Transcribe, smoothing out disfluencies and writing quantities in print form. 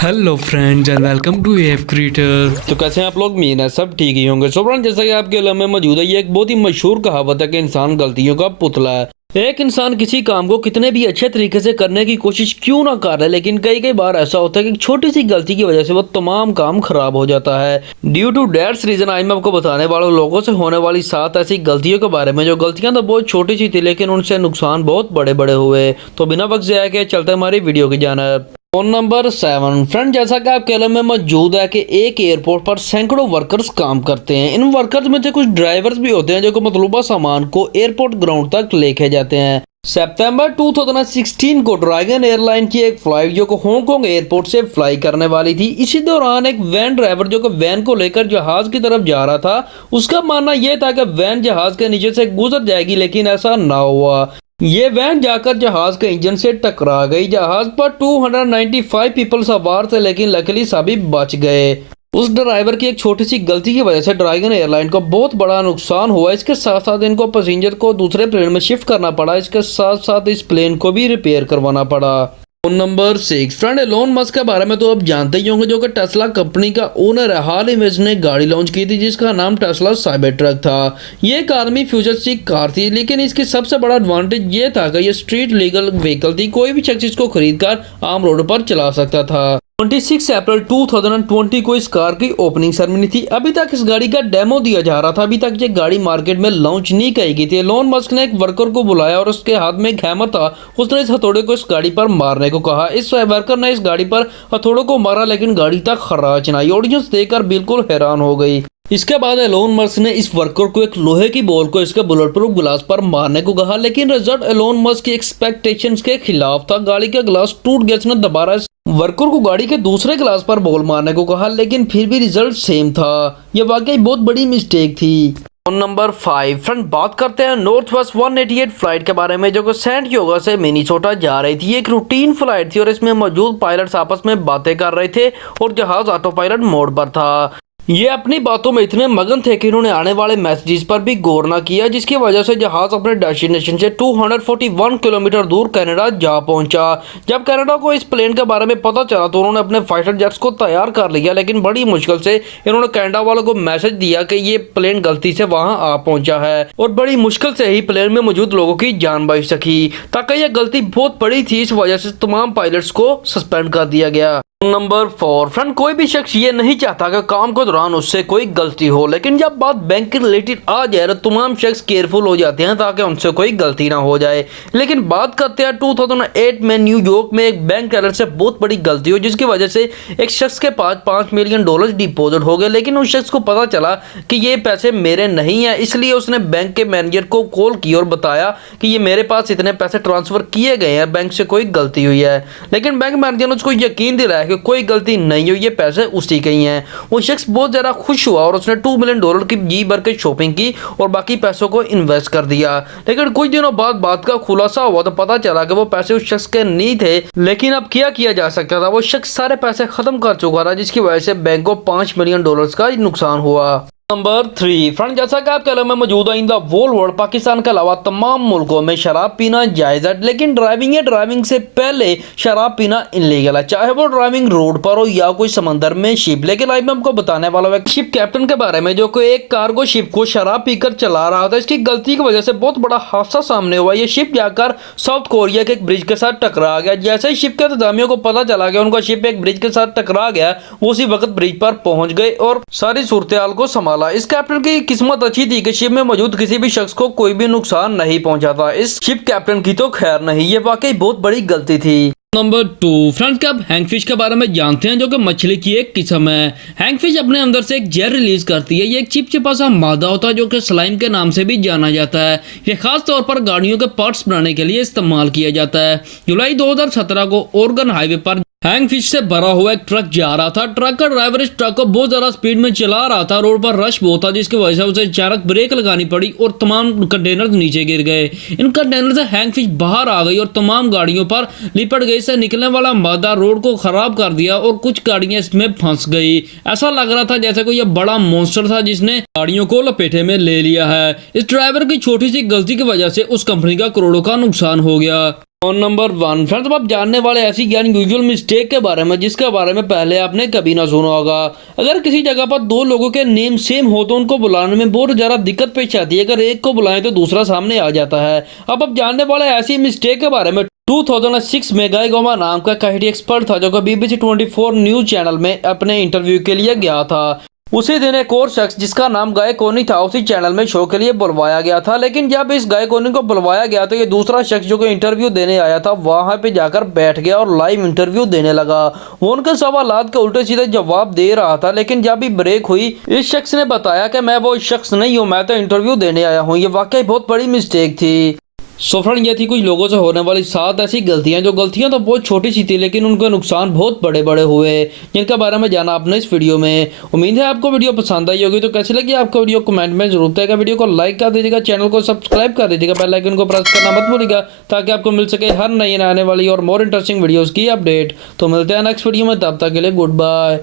Hello friends and welcome to F creator. तो कैसे हैं आप लोग? मीन है सब ठीक ही होंगे। सो फ्रेंड, जैसा कि आपके इल्म में मौजूद है, ये एक बहुत ही मशहूर कहावत है कि इंसान गलतियों का पुतला है। एक इंसान किसी काम को कितने भी अच्छे तरीके से करने की कोशिश क्यों ना कर ले, लेकिन कई कई बार ऐसा होता है कि छोटी सी गलती की वजह से वो तमाम काम खराब हो जाता है। ड्यू टू दैट्स रीजन आज मैं आपको बताने वाला हूँ लोगों से होने वाली 7 ऐसी गलतियों के बारे में, जो गलतियां तो बहुत छोटी सी थी लेकिन उनसे नुकसान बहुत बड़े बड़े हुए। तो बिना वक्त जाया के चलते हमारी वीडियो की जानिब। Phone number 7। फ्रेंड, जैसा कि आपके इल्म में मौजूद है कि एक एयरपोर्ट पर सैकड़ों वर्कर्स काम करते हैं। इन वर्कर्स में से कुछ ड्राइवर्स भी होते हैं जो कि मतलूबा सामान को एयरपोर्ट ग्राउंड तक लेके जाते हैं। सितंबर 2016 को ड्रैगन एयरलाइन की एक फ्लाइट जो कि हांगकांग एयरपोर्ट से फ्लाई करने वाली थी। इसी दौरान एक वैन ड्राइवर जो कि वैन को लेकर जहाज की तरफ जा रहा था, उसका मानना यह था कि वैन जहाज के नीचे से गुजर जाएगी, लेकिन ऐसा ना हुआ। ये वैन जाकर जहाज के इंजन से टकरा गई। जहाज पर 295 पीपल सवार थे, लेकिन लकीली सभी बच गए। उस ड्राइवर की एक छोटी सी गलती की वजह से ड्रैगन एयरलाइन को बहुत बड़ा नुकसान हुआ। इसके साथ साथ इनको पैसेंजर को दूसरे प्लेन में शिफ्ट करना पड़ा। इसके साथ साथ इस प्लेन को भी रिपेयर करवाना पड़ा। Phone number 6। Friend, Elon Musk के बारे में तो आप जानते ही होंगे, जो कि टेस्ला कंपनी का ओनर है। हाल ही में इसने गाड़ी लॉन्च की थी जिसका नाम टेस्ला साइबर ट्रक था। ये एक आर्मी फ्यूचरिस्टिक कार थी, लेकिन इसकी सबसे बड़ा एडवांटेज ये था कि ये स्ट्रीट लीगल व्हीकल थी। कोई भी शख्स इसको खरीदकर आम रोड पर चला सकता था। 26 अप्रैल 2020 को इस कार की ओपनिंग सेरेमनी थी। अभी तक इस गाड़ी का डेमो दिया जा रहा था। अभी तक ये गाड़ी मार्केट में लॉन्च नहीं की गई थी। एलोन मस्क ने एक वर्कर को बुलाया और उसके हाथ में एक हैमर था। उसने इस हथौड़े को इस गाड़ी पर मारने को कहा। इस वर्कर ने इस गाड़ी पर हथौड़ों को मारा, लेकिन गाड़ी तक खराश नहीं आई। ऑडियंस देखकर बिल्कुल हैरान हो गई। इसके बाद एलोन मस्क ने इस वर्कर को एक लोहे की बॉल को इसके बुलेट प्रूफ ग्लास पर मारने को कहा, लेकिन रिजल्ट एलोन मस्क की एक्सपेक्टेशंस के खिलाफ था। गाड़ी का ग्लास टूट गया। इसने दोबारा वर्कर को गाड़ी के दूसरे ग्लास पर बॉल मारने को कहा, लेकिन फिर भी रिजल्ट सेम था। यह वाकई बहुत बड़ी मिस्टेक थी। Phone number 5। फ्रेंड, बात करते हैं नॉर्थ वेस्ट 188 फ्लाइट के बारे में, जो कि सेंट योगा से मिनीसोटा जा रही थी। एक रूटीन फ्लाइट थी और इसमें मौजूद पायलट्स आपस में बातें कर रहे थे और जहाज ऑटो पायलट मोड पर था। ये अपनी बातों में इतने मगन थे कि इन्होंने आने वाले मैसेजेस पर भी गौर न किया, जिसकी वजह से जहाज अपने डेस्टिनेशन से 241 किलोमीटर दूर कनाडा जा पहुंचा। जब कनाडा को इस प्लेन के बारे में पता चला तो उन्होंने अपने फाइटर जेट्स को तैयार कर लिया, लेकिन बड़ी मुश्किल से इन्होंने कनाडा वालों को मैसेज दिया कि ये प्लेन गलती से वहां आ पहुंचा है और बड़ी मुश्किल से ही प्लेन में मौजूद लोगों की जान बच सकी। ताकि यह गलती बहुत बड़ी थी, इस वजह से तमाम पायलट्स को सस्पेंड कर दिया गया। नंबर 4। फ्रेंड, कोई भी शख्स ये नहीं चाहता कि काम के दौरान उससे कोई गलती हो, लेकिन जब बात बैंक के रिलेटेड आ जाए तो तमाम शख्स केयरफुल हो जाते हैं ताकि उनसे कोई गलती ना हो जाए। लेकिन बात करते हैं 2008 में न्यूयॉर्क में एक बैंक टेलर से बहुत बड़ी गलती हुई, जिसकी वजह से एक शख्स के पास $5 मिलियन डिपॉजिट हो गए। लेकिन उस शख्स को पता चला कि ये पैसे मेरे नहीं है, इसलिए उसने बैंक के मैनेजर को कॉल की और बताया कि ये मेरे पास इतने पैसे ट्रांसफर किए गए हैं, बैंक से कोई गलती हुई है। लेकिन बैंक मैनेजर ने उसको यकीन दिलाया कि कोई गलती नहीं हुई, ये पैसे उसी के ही हैं। वो शख्स बहुत ज्यादा खुश हुआ और उसने $2 मिलियन की जी भर के शॉपिंग की और बाकी पैसों को इन्वेस्ट कर दिया। लेकिन कुछ दिनों बाद बात का खुलासा हुआ तो पता चला कि वो पैसे उस शख्स के नहीं थे। लेकिन अब क्या किया जा सकता था, वो शख्स सारे पैसे खत्म कर चुका था, जिसकी वजह से बैंक को $5 मिलियन का नुकसान हुआ। नंबर 3। फ्रेंड, जैसा कि आपके इल्म में मौजूद है, in the whole world Pakistan के अलावा तमाम मुल्कों में शराब पीना जायज़ है, लेकिन ड्राइविंग या ड्राइविंग से पहले शराब पीना इनलीगल है, चाहे वो ड्राइविंग रोड पर हो या कोई समंदर में शिप। लेकिन आज मैं आपको बताने वाला हूँ एक शिप कैप्टन के बारे में, जो कि एक कार्गो शिप को शराब पीकर चला रहा था। इसकी गलती की वजह से बहुत बड़ा हादसा सामने हुआ। ये शिप जाकर साउथ कोरिया के एक ब्रिज के साथ टकरा गया। जैसे ही शिप के इंतजामियों को पता चला गया उनका शिप एक ब्रिज के साथ टकरा गया, वो उसी वक्त ब्रिज पर पहुंच गए और सारी सूरत हाल को संभाला। इस कैप्टन की किस्मत अच्छी थी कि शिप में मौजूद किसी भी शख्स को कोई भी नुकसान नहीं पहुंचा था। इस शिप कैप्टन की तो खैर नहीं, ये वाकई बहुत बड़ी गलती थी। नंबर 2। फ्रेंड्स, क्या आप हैंगफिश के बारे में जानते हैं, जो कि मछली की एक किस्म है। हैंगफिश अपने अंदर से एक जेल रिलीज करती है। ये एक चिपचिपा सा मादा होता है जो कि स्लाइम के नाम से भी जाना जाता है। ये खास तौर पर गाड़ियों के पार्ट्स बनाने के लिए इस्तेमाल किया जाता है। जुलाई 2017 को ओरेगन हाईवे पर हैंगफिश से भरा हुआ एक ट्रक जा रहा था। ट्रक का ड्राइवर इस ट्रक को बहुत ज्यादा स्पीड में चला रहा था। रोड पर रश बहुत था, जिसकी वजह से उसे अचानक ब्रेक लगानी पड़ी और तमाम कंटेनर नीचे गिर गए। इन कंटेनर से हैंगफिश बाहर आ गई और तमाम गाड़ियों पर लिपट गई। इससे निकलने वाला मादा रोड को खराब कर दिया और कुछ गाड़ियां इसमें फंस गई। ऐसा लग रहा था जैसे कोई बड़ा मॉन्स्टर था जिसने गाड़ियों को लपेटे में ले लिया है। इस ड्राइवर की छोटी सी गलती की वजह से उस कंपनी का करोड़ों का नुकसान हो गया। और नंबर 1 फ्रेंड्स, अब आप जानने वाले ऐसी ज्ञान यूजुअल मिस्टेक के बारे में जिसके बारे में पहले आपने कभी ना सुना होगा। अगर किसी जगह पर दो लोगों के नेम सेम हो तो उनको बुलाने में बहुत ज़्यादा दिक्कत पेश आती है। अगर एक को बुलाएं तो दूसरा सामने आ जाता है। अब आप जानने वाले ऐसी मिस्टेक के बारे में 2006 में गाय गोमा नाम का कॉमेडी एक्सपर्ट था जो कि BBC 24 न्यूज चैनल में अपने इंटरव्यू के लिए गया था। उसी दिन एक और शख्स जिसका नाम गाय कोनी था उसी चैनल में शो के लिए बुलवाया गया था। लेकिन जब इस गाय कोनी को बुलवाया गया तो ये दूसरा शख्स जो कि इंटरव्यू देने आया था वहां पे जाकर बैठ गया और लाइव इंटरव्यू देने लगा। वो उनके सवालात के उल्टे सीधे जवाब दे रहा था। लेकिन जब भी ब्रेक हुई इस शख्स ने बताया कि मैं वो शख्स नहीं हूँ, मैं तो इंटरव्यू देने आया हूँ। ये वाकई बहुत बड़ी मिस्टेक थी। सो फ्रेंड, ये थी कुछ लोगों से होने वाली 7 ऐसी गलतियां जो गलतियां तो बहुत छोटी सी थी लेकिन उनके नुकसान बहुत बड़े बड़े हुए, जिनके बारे में जाना आपने इस वीडियो में। उम्मीद है आपको वीडियो पसंद आई होगी। तो कैसी लगी आपको वीडियो कमेंट में जरूर बताइएगा। वीडियो को लाइक कर दीजिएगा, चैनल को सब्सक्राइब कर दीजिएगा, बेल आइकन को प्रेस करना मत भूलिएगा ताकि आपको मिल सके हर नई आने वाली और मोर इंटरेस्टिंग वीडियोज़ की अपडेट। तो मिलते हैं नेक्स्ट वीडियो में, तब तक के लिए गुड बाय।